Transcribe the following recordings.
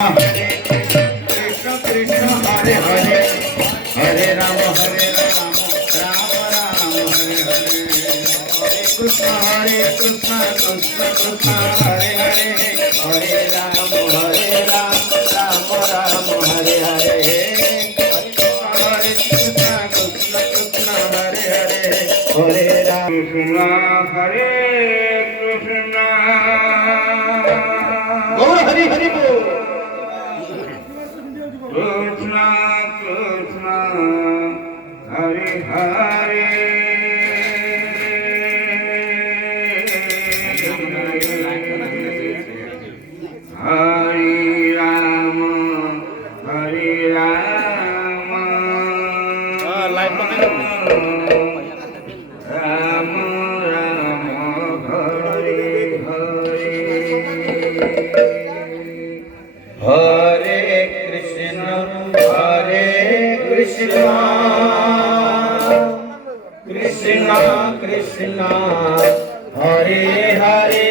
कृष्ण कृष्ण हरे हरे हरे राम राम राम हरे हरे कृष्ण कृष्ण कृष्ण हरे हरे हरे राम राम राम हरे हरे हरे कृष्ण कृष्ण कृष्ण हरे हरे हरे राम कृष्ण हरे कृष्ण गौर हरि हरि बोल Krishna Krishna Hare Hare Hare Ram Ram Ram Hare Hare Hare Krishna Krishna Krishna Hare Hare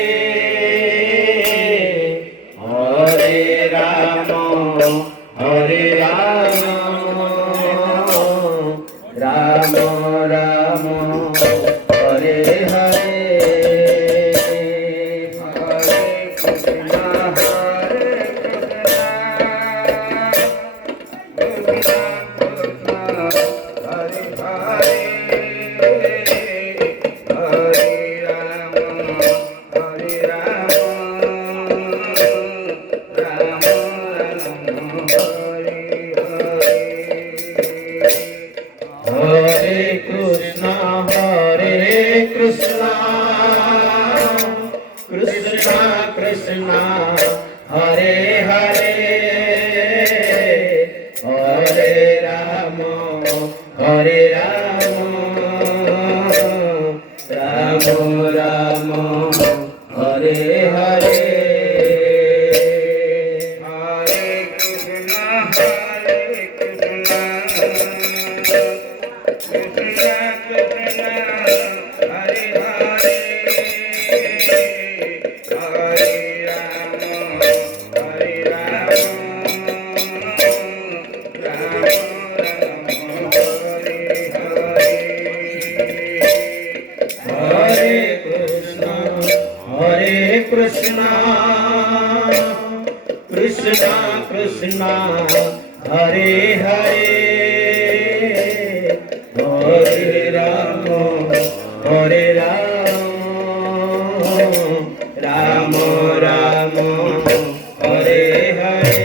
Hare Ram Ram Ram Hare Hare Hare Krishna Krishna Krishna Hare Hare Hare Ram Ram Hare Hare Hare Krishna Krishna Krishna Hare Hare Hare Ram Ram Hare Hare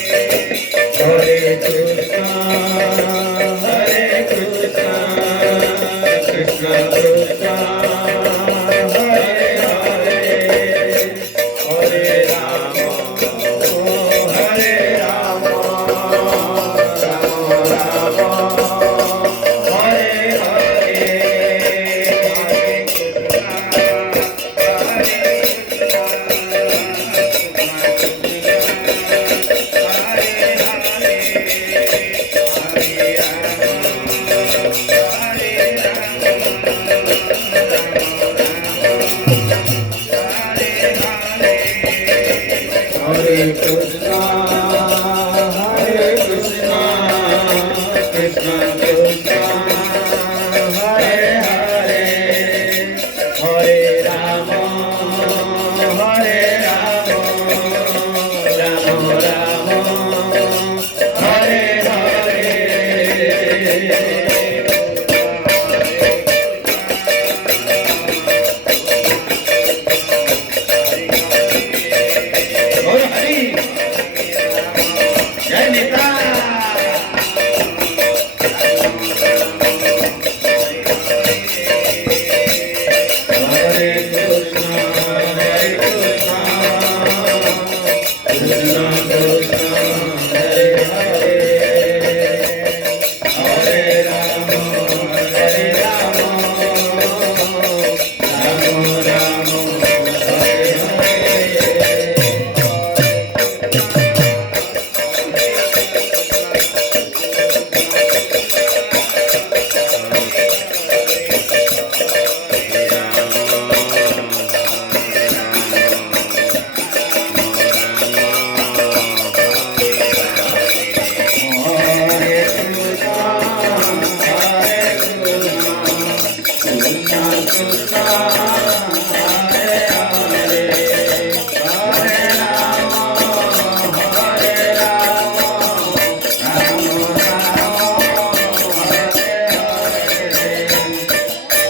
Hare Krishna Krishna Krishna Hare Hare Hare Ram Ram Ram Hare Hare Hare Krishna